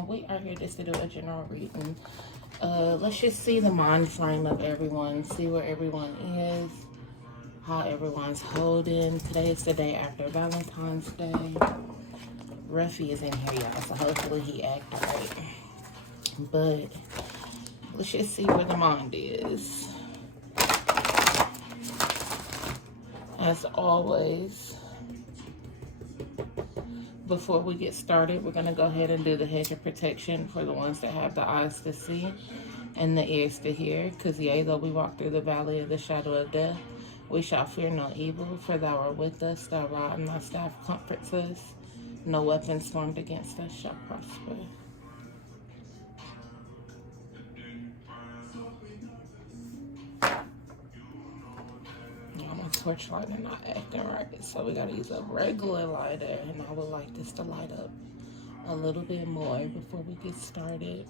and we are here just to do a general reading. Let's just see the mind frame of everyone, see where everyone is, how everyone's holding. Today is the day after Valentine's Day. Ruffy is in here, y'all, so hopefully he acted right. But let's just see where the mind is. As always, before we get started, we're going to go ahead and do the hedge of protection for the ones that have the eyes to see and the ears to hear. Because yea, though we walk through the valley of the shadow of death, we shall fear no evil, for thou art with us, thy rod and thy staff comforts us. No weapons formed against us shall prosper. My torchlight is not acting right, so we gotta use a regular lighter, and I would like this to light up a little bit more before we get started.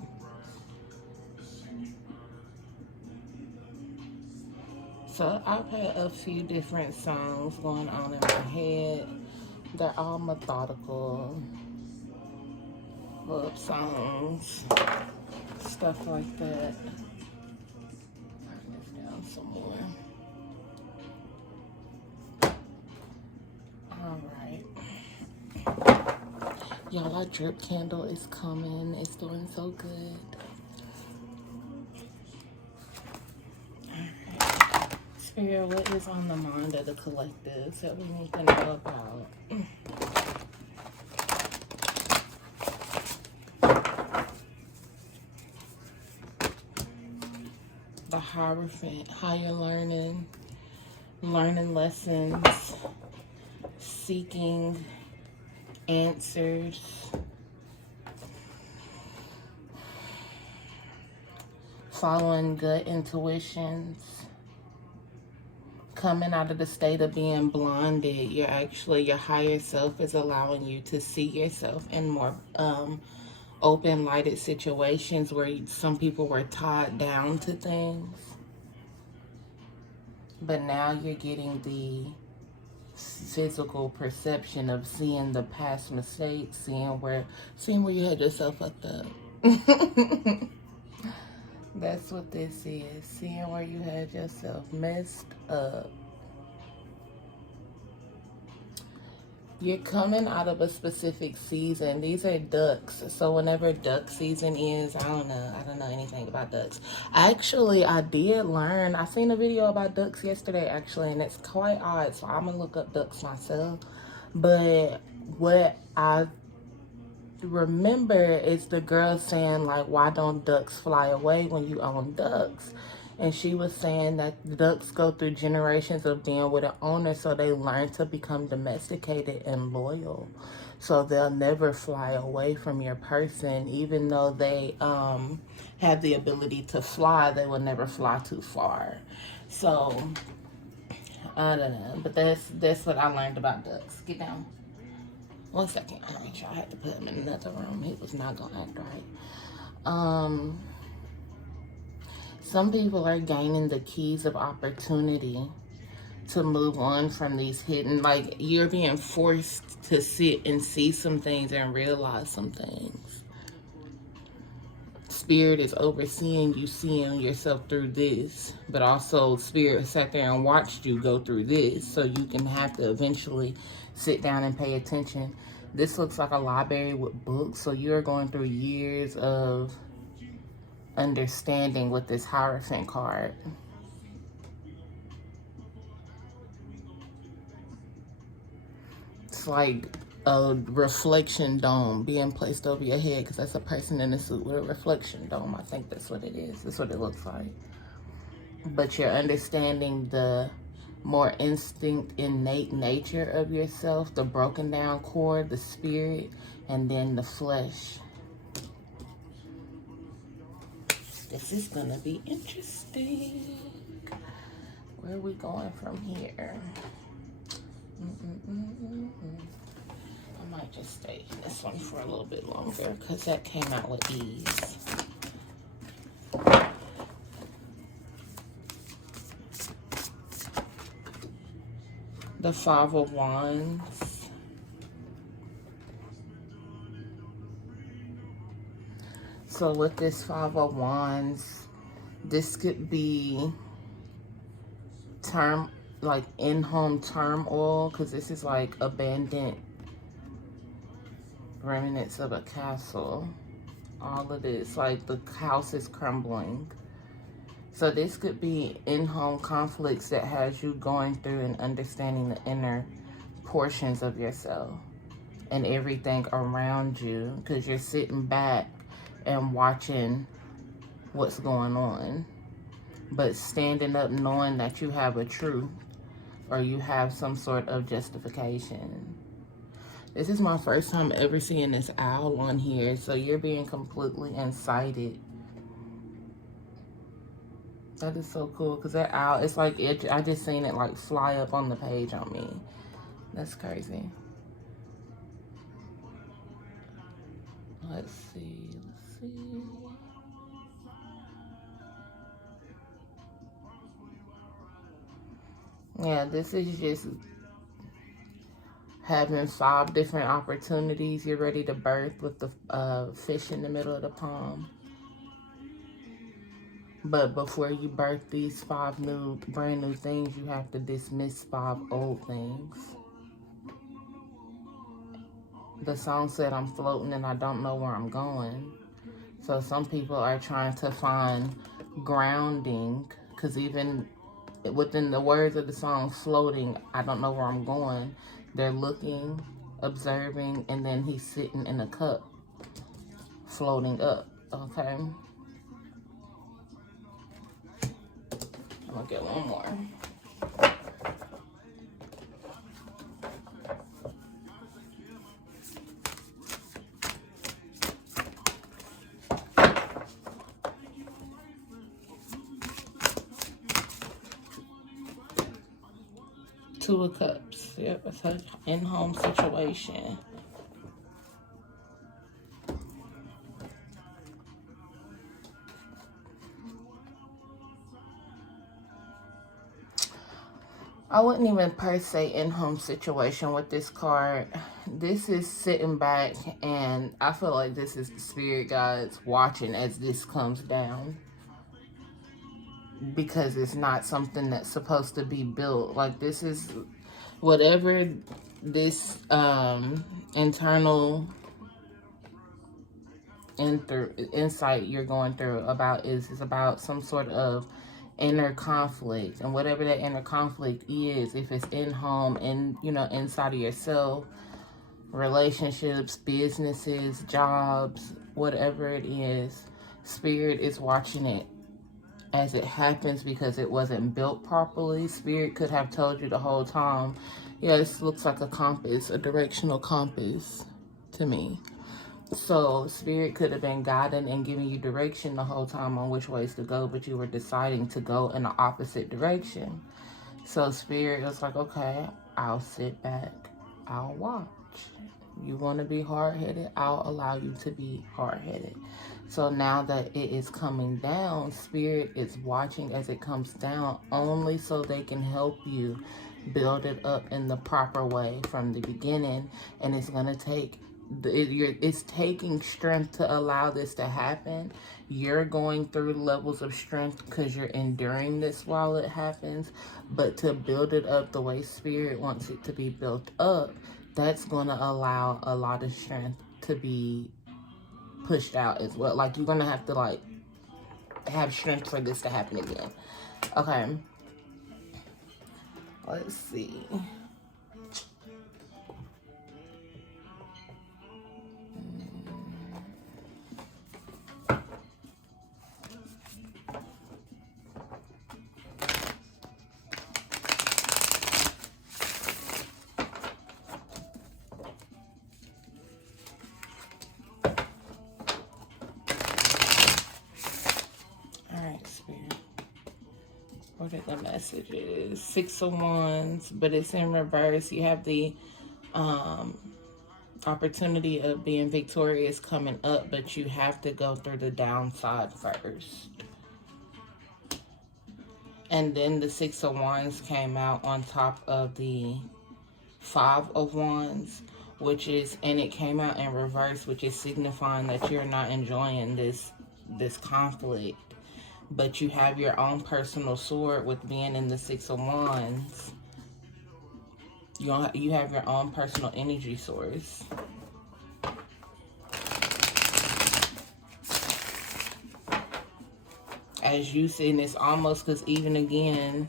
So I've had a few different songs going on in my head. They're all methodical love songs, stuff like that. Turn this down some more. Alright. Y'all, our drip candle is coming. It's doing so good. Alright. Spirit, what is on the mind of the collective that we need to know about? The Hierophant, higher learning lessons, seeking answers, following gut intuitions, coming out of the state of being blinded. Your higher self is allowing you to see yourself in more open lighted situations where some people were tied down to things, but now you're getting the physical perception of seeing the past mistakes, seeing where you had yourself fucked up. That's what this is, seeing where you had yourself messed up. You're coming out of a specific season. These are ducks. So whenever duck season is, I don't know anything about ducks. Actually, I did learn. I seen a video about ducks yesterday, actually, and it's quite odd. So I'm going to look up ducks myself. But what I remember is the girl saying, like, why don't ducks fly away when you own ducks? And she was saying that ducks go through generations of being with an owner, so they learn to become domesticated and loyal. So they'll never fly away from your person. Even though they have the ability to fly, they will never fly too far. So, I don't know. But that's what I learned about ducks. Get down. 1 second. I had to put him in another room. He was not going to act right. Some people are gaining the keys of opportunity to move on from these hidden, like you're being forced to sit and see some things and realize some things. Spirit is overseeing you, seeing yourself through this, but also Spirit sat there and watched you go through this, so you can have to eventually sit down and pay attention. This looks like a library with books, so you're going through years of understanding with this Hierophant card. It's like a reflection dome being placed over your head, because that's a person in a suit with a reflection dome. I think that's what it is. That's what it looks like. But you're understanding the more instinct, innate nature of yourself, the broken down core, the spirit, and then the flesh. This is gonna be interesting. Where are we going from here? I might just stay in this one for a little bit longer because that came out with ease. The Five of Wands. So with this Five of Wands, this could be like in-home turmoil, because this is like abandoned remnants of a castle. All of this, like the house is crumbling. So this could be in-home conflicts that has you going through and understanding the inner portions of yourself and everything around you, because you're sitting back and watching what's going on, but standing up knowing that you have a truth or you have some sort of justification. This is my first time ever seeing this owl on here, so you're being completely incited. That is so cool, because that owl, it's like, I just seen it like fly up on the page on me. That's crazy. Let's see. Yeah, this is just having 5 different opportunities. You're ready to birth with the fish in the middle of the palm. But before you birth these 5 brand new things, you have to dismiss 5 old things. The song said, I'm floating and I don't know where I'm going. So some people are trying to find grounding, because even within the words of the song, floating, I don't know where I'm going, they're looking, observing, and then he's sitting in a cup, floating up, okay? I'm gonna get one more. Two of Cups. Yep, it's an in-home situation. I wouldn't even per se in-home situation with this card. This is sitting back, and I feel like this is the spirit guides watching as this comes down, because it's not something that's supposed to be built. Like, this is whatever this internal insight you're going through about is about some sort of inner conflict, and whatever that inner conflict is, if it's in home and inside of yourself, relationships, businesses, jobs, whatever it is, spirit is watching it as it happens, because it wasn't built properly. Spirit could have told you the whole time. Yeah, this looks like a compass, a directional compass to me. So spirit could have been guiding and giving you direction the whole time on which ways to go, but you were deciding to go in the opposite direction. So spirit was like, okay, I'll sit back, I'll watch. You want to be hard-headed, I'll allow you to be hard-headed. So now that it is coming down, spirit is watching as it comes down, only so they can help you build it up in the proper way from the beginning. And it's going to take it's taking strength to allow this to happen. You're going through levels of strength because you're enduring this while it happens, but to build it up the way spirit wants it to be built up, that's going to allow a lot of strength to be pushed out as well. Like, you're going to have to like have strength for this to happen again. Okay, let's see. What are the messages? 6 of Wands, but it's in reverse. You have the opportunity of being victorious coming up, but you have to go through the downside first. And then the 6 of Wands came out on top of the 5 of Wands, which is, and it came out in reverse, which is signifying that you're not enjoying this conflict. But you have your own personal sword with being in the Six of Wands. You have your own personal energy source. As you see, and it's almost, because even again,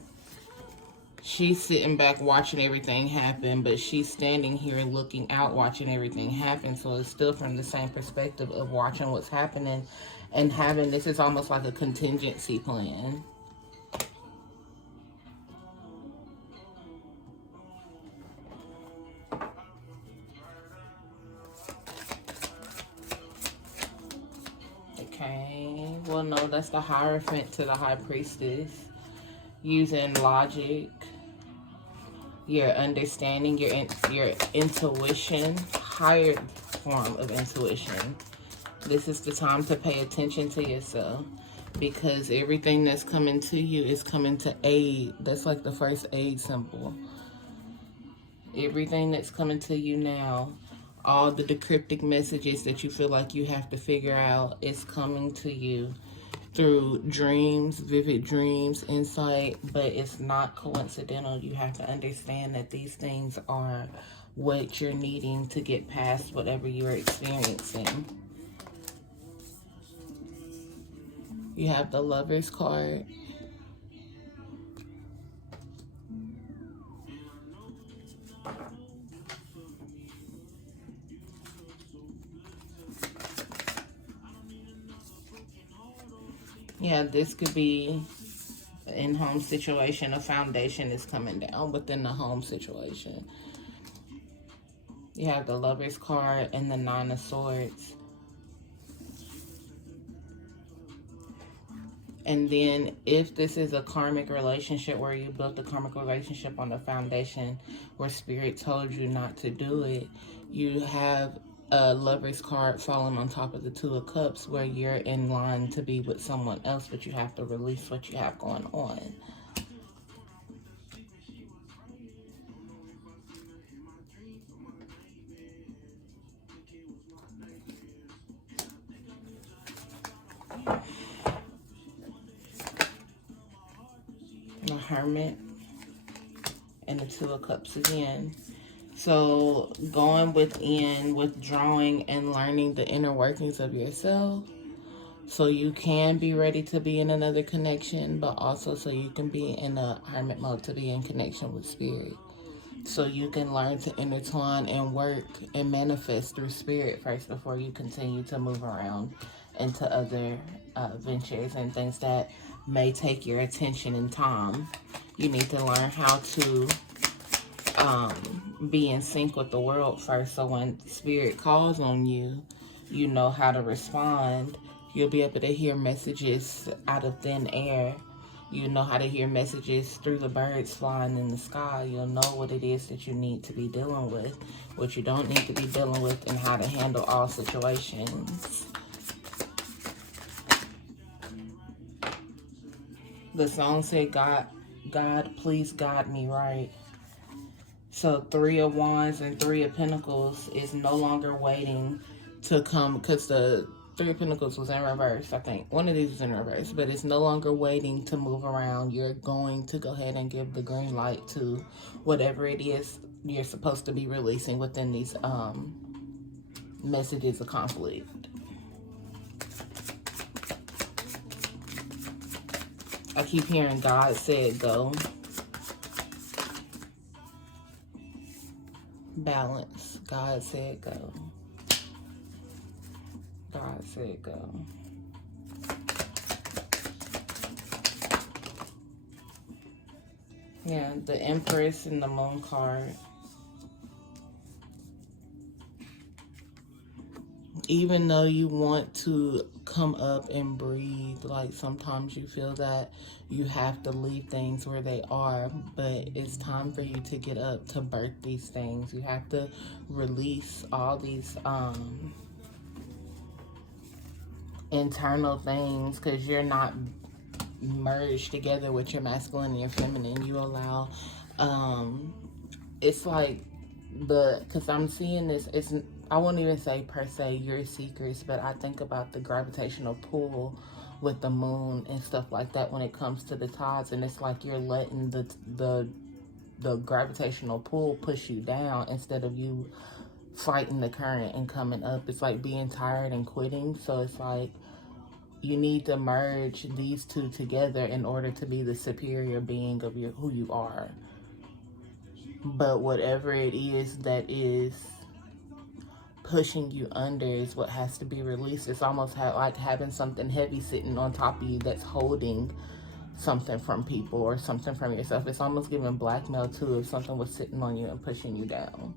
she's sitting back watching everything happen, but she's standing here looking out watching everything happen. So it's still from the same perspective of watching what's happening and having, this is almost like a contingency plan. Okay, well, no, that's the Hierophant to the High Priestess. Using logic, your understanding, your intuition, higher form of intuition. This is the time to pay attention to yourself, because everything that's coming to you is coming to aid. That's like the first aid symbol. Everything that's coming to you now, all the decryptic messages that you feel like you have to figure out, is coming to you through dreams, vivid dreams, insight, but it's not coincidental. You have to understand that these things are what you're needing to get past whatever you're experiencing. You have the Lover's card. Yeah, this could be an in-home situation. A foundation is coming down within the home situation. You have the Lover's card and the Nine of Swords. And then if this is a karmic relationship where you built a karmic relationship on the foundation where Spirit told you not to do it, you have a Lover's card falling on top of the Two of Cups, where you're in line to be with someone else, but you have to release what you have going on. The Hermit and the Two of Cups again. So going within, withdrawing and learning the inner workings of yourself, so you can be ready to be in another connection, but also so you can be in a hermit mode to be in connection with Spirit. So you can learn to intertwine and work and manifest through Spirit first before you continue to move around into other ventures and things that may take your attention and time. You need to learn how to be in sync with the world first, so when Spirit calls on you, you know how to respond. You'll be able to hear messages out of thin air. You know how to hear messages through the birds flying in the sky. You'll know what it is that you need to be dealing with, what you don't need to be dealing with, and how to handle all situations. The song said, God, please guide me right. So Three of Wands and Three of Pentacles is no longer waiting to come, because the Three of Pentacles was in reverse, I think. One of these is in reverse, but it's no longer waiting to move around. You're going to go ahead and give the green light to whatever it is you're supposed to be releasing within these messages of conflict. I keep hearing God said go. Balance. God said go. God said go. Yeah, the Empress and the Moon card. Even though you want to come up and breathe, like sometimes you feel that you have to leave things where they are, but it's time for you to get up to birth these things. You have to release all these internal things, because you're not merged together with your masculine and your feminine. You allow it's like because I'm seeing this, I won't even say per se your secrets, but I think about the gravitational pull with the moon and stuff like that when it comes to the tides, and it's like you're letting the gravitational pull push you down instead of you fighting the current and coming up. It's like being tired and quitting. So it's like you need to merge these two together in order to be the superior being of who you are. But whatever it is that is pushing you under is what has to be released. It's almost like having something heavy sitting on top of you that's holding something from people or something from yourself. It's almost giving blackmail too if something was sitting on you and pushing you down.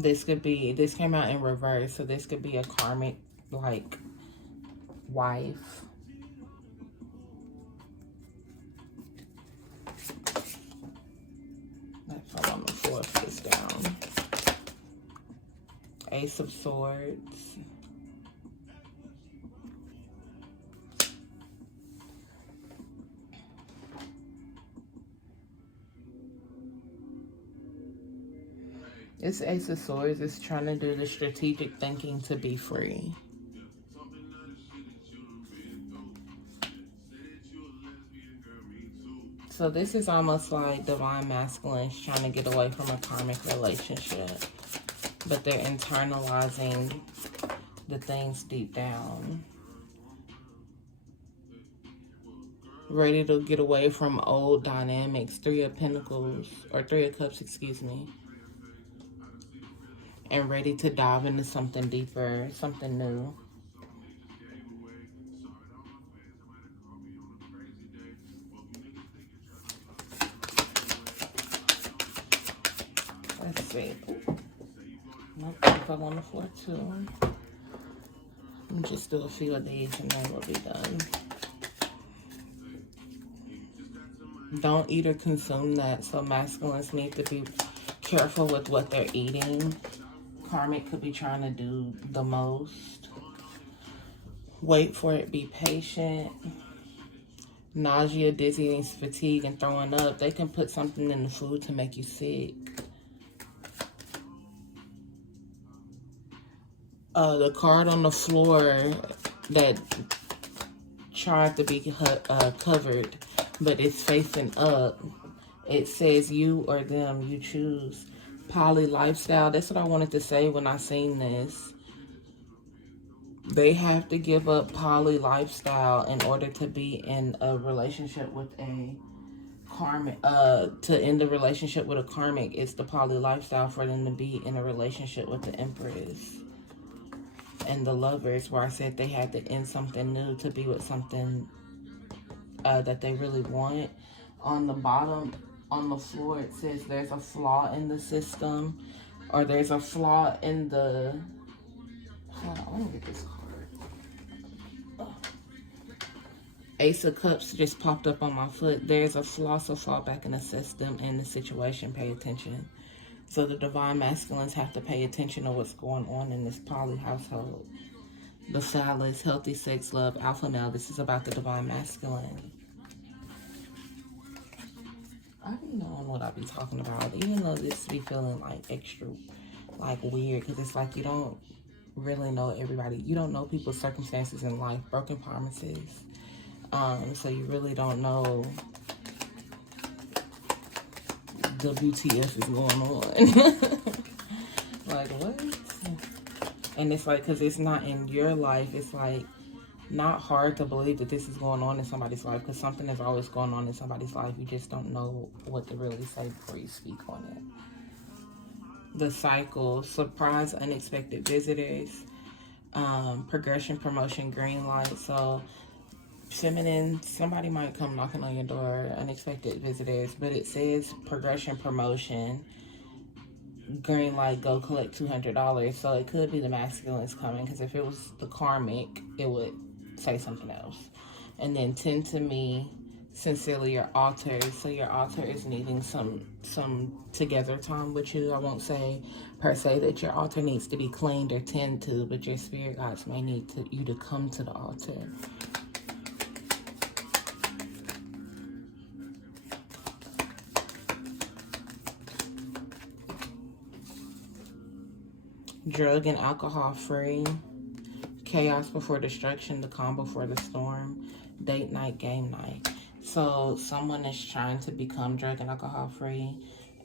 This came out in reverse, so this could be a karmic, like, wife. That fell on the floor, face down. Ace of Swords. This Ace of Swords is trying to do the strategic thinking to be free. So this is almost like divine masculines trying to get away from a karmic relationship, but they're internalizing the things deep down. Ready to get away from old dynamics, Three of Pentacles, or Three of Cups, excuse me. And ready to dive into something deeper, something new. Let's see. Nope, I fell on the floor too. I'll just do a few of these and then we'll be done. Don't eat or consume that. So masculines need to be careful with what they're eating. Karmic could be trying to do the most. Wait for it, be patient. Nausea, dizziness, fatigue, and throwing up. They can put something in the food to make you sick. The card on the floor that tried to be covered, but it's facing up. It says you or them, you choose. Poly lifestyle. That's what I wanted to say when I seen this. They have to give up poly lifestyle in order to be in a relationship with a karmic. To end the relationship with a karmic, it's the poly lifestyle for them to be in a relationship with the Empress and the Lovers, where I said they had to end something new to be with something that they really want. On the bottom, on the floor, it says there's a flaw in the system, or there's a flaw in the... Hold on, let me get this card. Ace of Cups just popped up on my foot. There's a flaw, so fall back in the system and the situation. Pay attention. So the divine masculines have to pay attention to what's going on in this poly household. The phallus, healthy sex, love, alpha male. This is about the divine masculine. I be knowing what I be talking about, even though this be feeling like extra, like weird, because it's like you don't really know everybody. You don't know people's circumstances in life, broken promises. So you really don't know WTF is going on. Like, what? And it's like, because it's not in your life, it's like not hard to believe that this is going on in somebody's life, because something is always going on in somebody's life. You just don't know what to really say before you speak on it. The cycle, surprise, unexpected visitors, progression, promotion, green light. So feminine, somebody might come knocking on your door, unexpected visitors, but it says progression, promotion, green light, go collect $200. So it could be the masculines coming, because if it was the karmic, it would say something else. And then tend to me, sincerely your altar. So your altar is needing some together time with you. I won't say per se that your altar needs to be cleaned or tended to, but your spirit guides may need you to come to the altar. Drug and alcohol free. Chaos before destruction, the calm before the storm. Date night, game night. So someone is trying to become drug and alcohol free,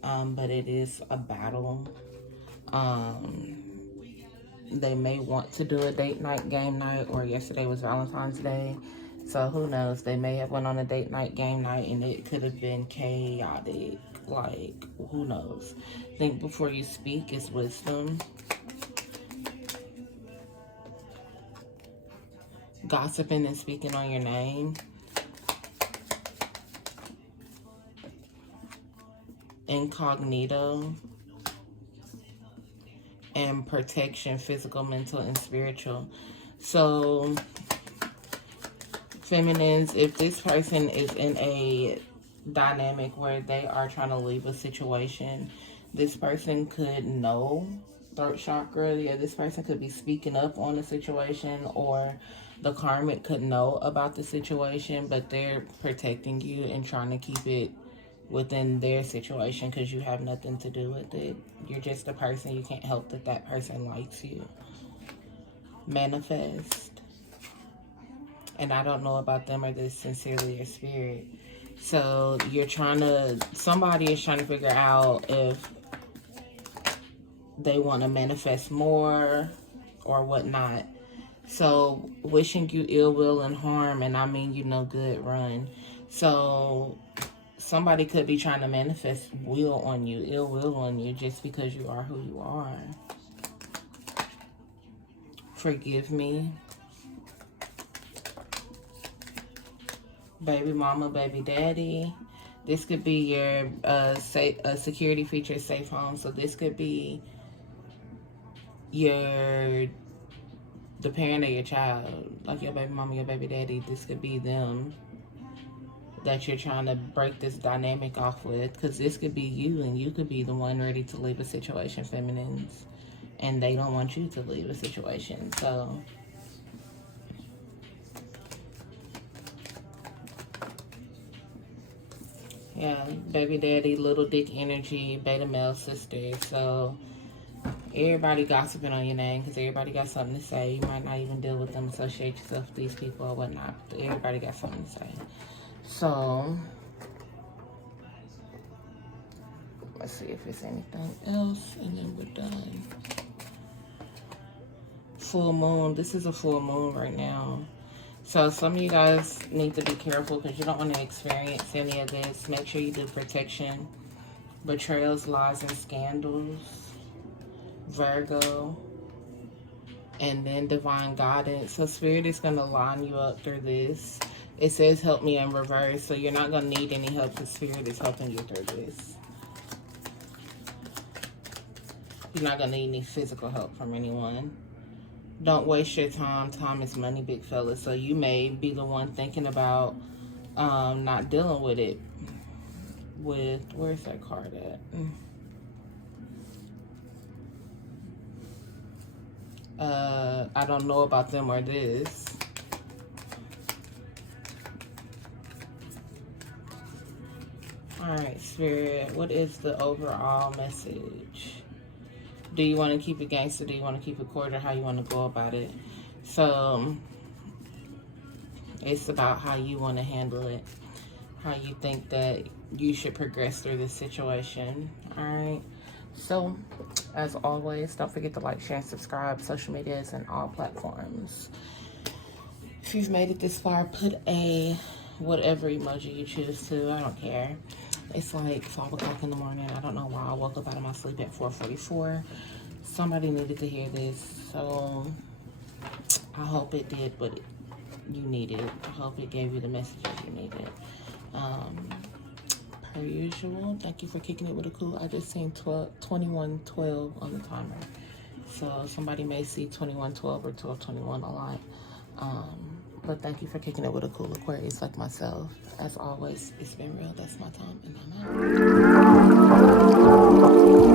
but it is a battle. They may want to do a date night, game night, or yesterday was Valentine's Day. So who knows? They may have went on a date night, game night, and it could have been chaotic. Like, who knows? Think before you speak is wisdom. Gossiping and speaking on your name. Incognito. And protection, physical, mental, and spiritual. So, feminines, if this person is in a dynamic where they are trying to leave a situation, this person could know, throat chakra, yeah, this person could be speaking up on the situation, or the karmic could know about the situation, but they're protecting you and trying to keep it within their situation because you have nothing to do with it. You're just a person. You can't help that that person likes you. Manifest. And I don't know about them or this sincerely your spirit. So you're trying to, somebody is trying to figure out if they want to manifest more or whatnot. So wishing you ill will and harm, and I mean you no good, run. So somebody could be trying to manifest will on you, ill will on you, just because you are who you are. Forgive me. Baby mama, baby daddy. This could be your security feature, safe home. So this could be the parent of your child, like your baby mama, your baby daddy. This could be them that you're trying to break this dynamic off with, because this could be you, and you could be the one ready to leave a situation, feminines, and they don't want you to leave a situation. So yeah, baby daddy, little dick energy, beta male sister. So everybody gossiping on your name because everybody got something to say. You might not even deal with them, associate yourself with these people or whatnot. But everybody got something to say. So let's see if there's anything else, and then we're done. Full moon. This is a full moon right now. So some of you guys need to be careful because you don't want to experience any of this. Make sure you do protection. Betrayals, lies, and scandals. Virgo. And then divine guidance. So spirit is going to line you up through this. It says help me in reverse. So you're not going to need any help because spirit is helping you through this. You're not going to need any physical help from anyone. Don't waste your time. Time is money, big fella. So you may be the one thinking about not dealing with it. Where's that card at? I don't know about them or this. Alright, Spirit. What is the overall message? Do you want to keep it gangster? Do you want to keep it quarter? How you want to go about it? So it's about how you want to handle it. How you think that you should progress through this situation. Alright. So as always, don't forget to like, share, and subscribe. Social medias and all platforms. If you've made it this far, put a whatever emoji you choose to. I don't care. It's like 5 o'clock in the morning. I don't know why I woke up out of my sleep at 4:44. Somebody needed to hear this, so I hope it did what you needed. I hope it gave you the messages you needed. Per usual, thank you for kicking it with a cool. I just seen 2112 on the timer. So somebody may see 2112 or 1221 a lot. But thank you for kicking it with a cool Aquarius like myself. As always, it's been real. That's my time, and I'm out.